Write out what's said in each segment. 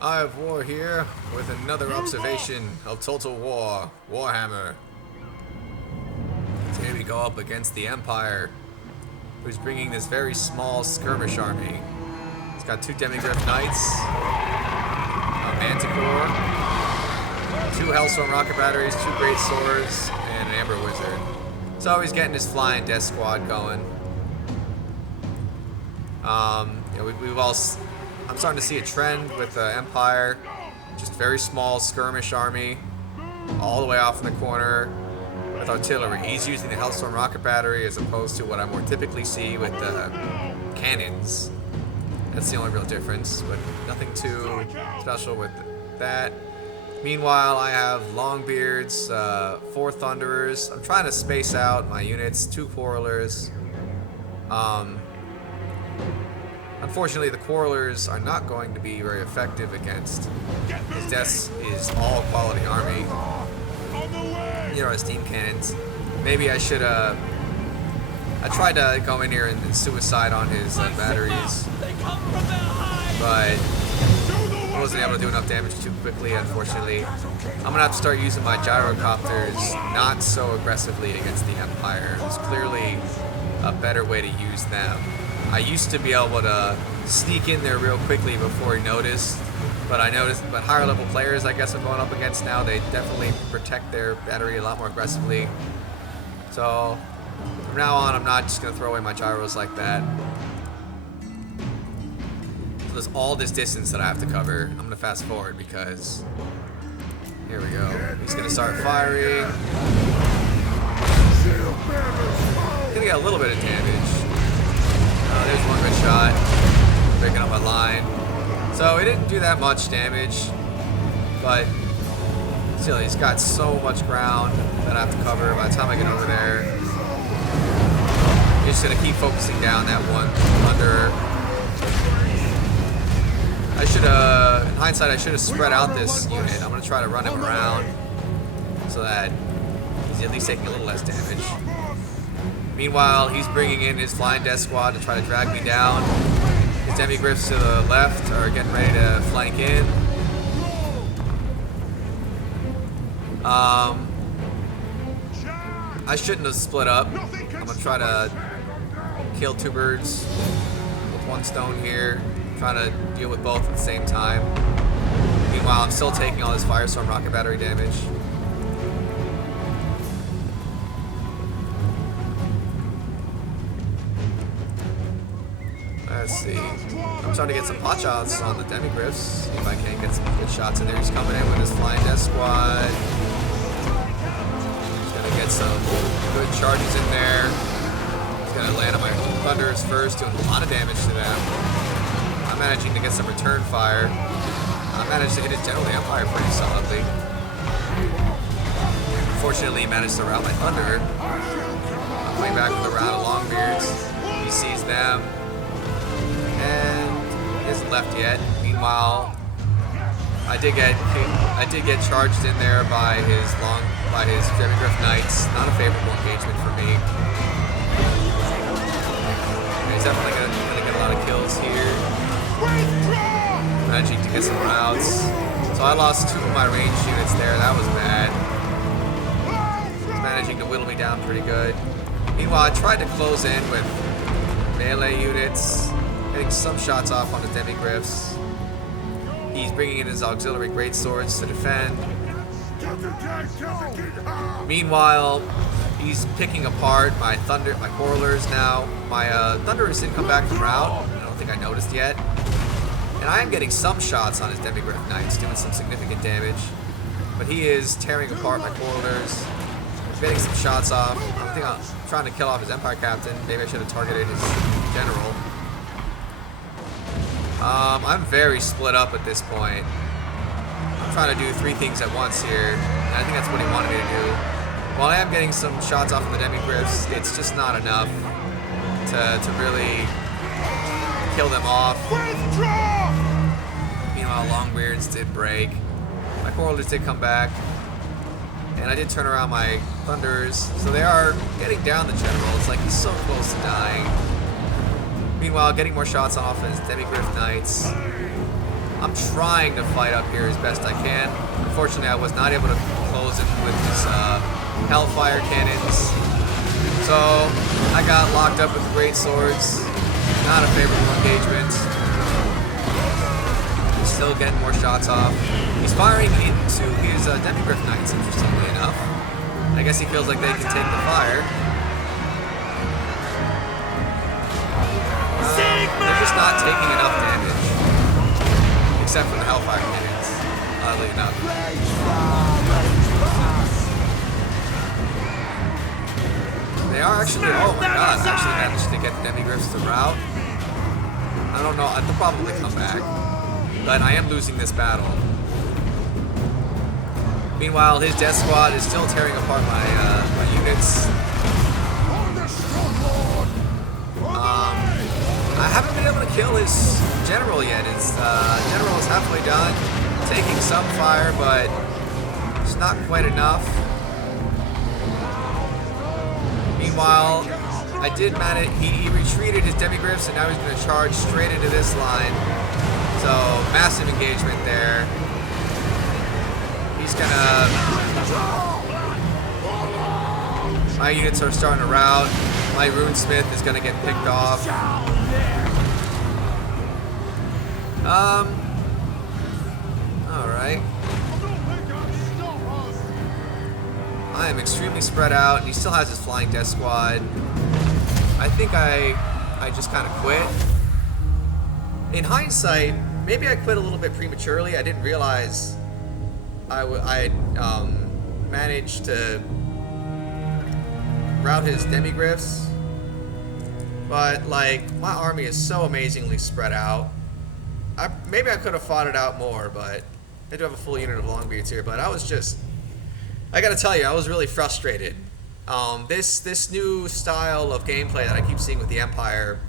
I have War here with another observation of Total War, Warhammer. Today we go up against the Empire, who's bringing this very small skirmish army. It's got 2 Demigryph Knights, a Manticore, 2 Hellstorm Rocket Batteries, 2 Great Swords, and an Amber Wizard. So he's getting his Flying Death Squad going. I'm starting to see a trend with the Empire, just very small skirmish army, all the way off in the corner with artillery. He's using the Hellstorm Rocket Battery as opposed to what I more typically see with the cannons. That's the only real difference, but nothing too special with that. Meanwhile, I have Longbeards, 4 Thunderers. I'm trying to space out my units, 2 Quarrelers. Unfortunately, the Quarrelers are not going to be very effective against his Death is all quality army. You know, his steam cannons. Maybe I should I tried to go in here and suicide on his batteries, but I wasn't able to do enough damage too quickly, unfortunately. I'm gonna have to start using my gyrocopters not so aggressively against the Empire. There's clearly a better way to use them. I used to be able to sneak in there real quickly before he noticed, but higher level players I guess I'm going up against now, they definitely protect their battery a lot more aggressively. So from now on, I'm not just going to throw away my gyros like that. So there's all this distance that I have to cover. I'm going to fast forward because here we go. He's going to start firing. He's going to get a little bit of damage. There's one good shot, breaking up my line. So it didn't do that much damage, but still, he's got so much ground that I have to cover. By the time I get over there, he's just gonna keep focusing down that one Thunder. I should in hindsight, I should have spread out this unit. I'm gonna try to run him around so that he's at least taking a little less damage. Meanwhile, he's bringing in his Flying Death Squad to try to drag me down. His Demigryphs to the left are getting ready to flank in. I shouldn't have split up. I'm going to try to kill 2 birds with 1 stone here. Trying to deal with both at the same time. Meanwhile, I'm still taking all this Firestorm Rocket Battery damage. Let's see. I'm trying to get some pot shots on the Demigryphs. See if I can get some good shots in there. He's coming in with his Flying Death Squad. He's gonna get some good charges in there. He's gonna land on my Thunders first, doing a lot of damage to them. I'm managing to get some return fire. I managed to hit his General Empire pretty solidly. Unfortunately, he managed to rout my Thunder. I'm coming back with a round of Longbeards. He sees them. And he isn't left yet. Meanwhile, I did get charged in there by his Demigryph Knights. Not a favorable engagement for me. And he's definitely gonna get a lot of kills here. Managing to get some routes. So I lost 2 of my ranged units there. That was bad. He's managing to whittle me down pretty good. Meanwhile, I tried to close in with melee units. Getting some shots off on the Demigryphs. He's bringing in his auxiliary great swords to defend. Meanwhile, he's picking apart my Quarrelers now. My Thunderers didn't come back from rout. I don't think I noticed yet. And I am getting some shots on his Demigryph Knights, doing some significant damage. But he is tearing apart my Quarrelers. Getting some shots off. I think I'm trying to kill off his Empire Captain. Maybe I should have targeted his General. I'm very split up at this point. I'm trying to do 3 things at once here, and I think that's what he wanted me to do. While I am getting some shots off of the Demigryphs, it's just not enough to really kill them off. Meanwhile, Longbeards did break. My Quarrelers did come back, and I did turn around my Thunders, so they are getting down the General. It's like he's so close to dying. Meanwhile, getting more shots off his Demigryph Knights. I'm trying to fight up here as best I can. Unfortunately, I was not able to close in with his Hellfire cannons. So I got locked up with great swords. Not a favorable engagement. Still getting more shots off. He's firing into his Demigryph Knights, interestingly enough. I guess he feels like they can take the fire. They're just not taking enough damage. Except for the Hellfire cannons, oddly enough. They are actually, oh my god, actually managed to get the Demigryphs to rout. I don't know, they'll probably come back. But I am losing this battle. Meanwhile, his Death Squad is still tearing apart my units. I haven't been able to kill his general yet. His general is halfway done, taking some fire, but it's not quite enough. Meanwhile, I did manage. He retreated his Demigryphs, and now he's going to charge straight into this line. So massive engagement there. He's gonna. My units are starting to rout. My Runesmith is gonna get picked off. Alright. I am extremely spread out, and he still has his Flying Death Squad. I think I just kind of quit. In hindsight, maybe I quit a little bit prematurely. I didn't realize I managed to rout his Demigryphs. But, like, my army is so amazingly spread out. Maybe I could have fought it out more, but I do have a full unit of Longbeards here. But I gotta tell you, I was really frustrated. This new style of gameplay that I keep seeing with the Empire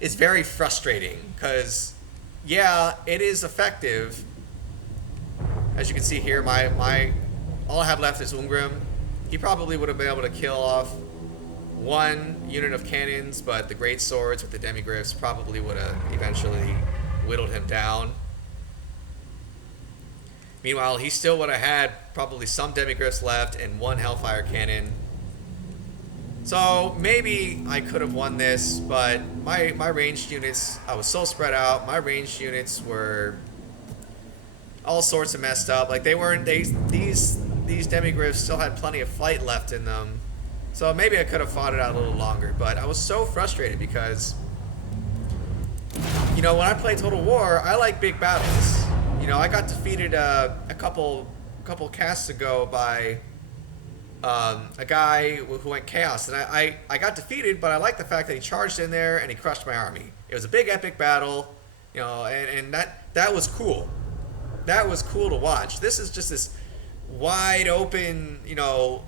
is very frustrating, because, yeah, it is effective. As you can see here, all I have left is Ungrim. He probably would have been able to kill off one unit of cannons, but the great swords with the Demigryphs probably would have eventually whittled him down. Meanwhile, he still would have had probably some Demigryphs left and one Hellfire cannon. So maybe I could have won this, but my ranged units, I was so spread out. My ranged units were all sorts of messed up. Like, these Demigryphs still had plenty of fight left in them. So maybe I could have fought it out a little longer, but I was so frustrated because, you know, when I play Total War, I like big battles. You know, I got defeated a couple casts ago by a guy who went Chaos, and I got defeated, but I like the fact that he charged in there and he crushed my army. It was a big epic battle, you know, and that was cool. That was cool to watch. This is just this wide open, you know,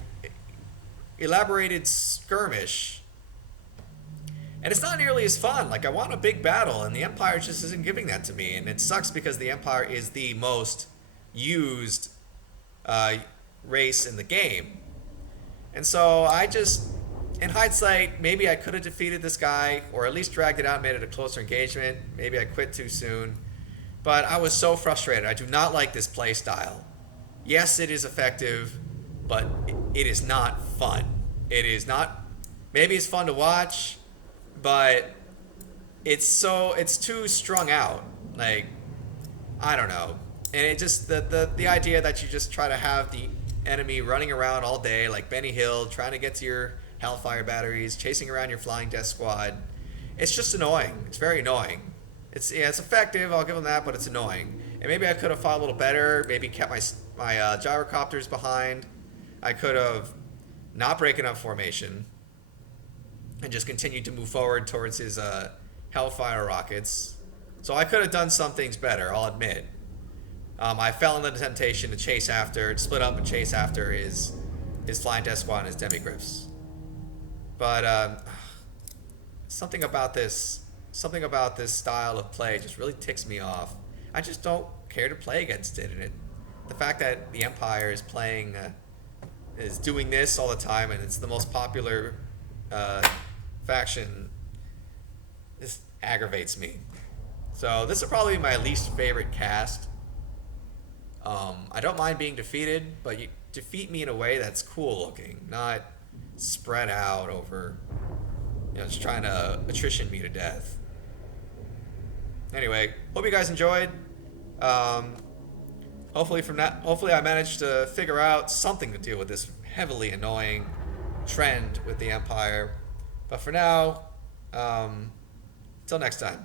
elaborated skirmish. And it's not nearly as fun. Like, I want a big battle, and the Empire just isn't giving that to me. And it sucks because the Empire is the most used race in the game. And so I just, in hindsight, maybe I could have defeated this guy, or at least dragged it out and made it a closer engagement. Maybe I quit too soon. But I was so frustrated. I do not like this play style. Yes, it is effective, but it is not fun. It is not, maybe it's fun to watch, but it's too strung out. Like, I don't know. And it just, the idea that you just try to have the enemy running around all day like Benny Hill, trying to get to your Hellfire batteries, chasing around your Flying Death Squad, it's just annoying. It's very annoying. It's effective, I'll give them that, but it's annoying. And maybe I could have fought a little better, maybe kept my gyrocopters behind. I could have not broken up formation and just continued to move forward towards his Hellfire rockets. So I could have done some things better, I'll admit. I fell into the temptation to split up and chase after his Flying Death Squad and his Demigryphs. But something about this style of play just really ticks me off. I just don't care to play against it. And the fact that the Empire is doing this all the time, and it's the most popular faction, this aggravates me. So this is probably my least favorite cast. I don't mind being defeated, but you defeat me in a way that's cool looking, not spread out over, just trying to attrition me to death. Anyway, hope you guys enjoyed. Hopefully I managed to figure out something to deal with this heavily annoying trend with the Empire. But for now, till next time.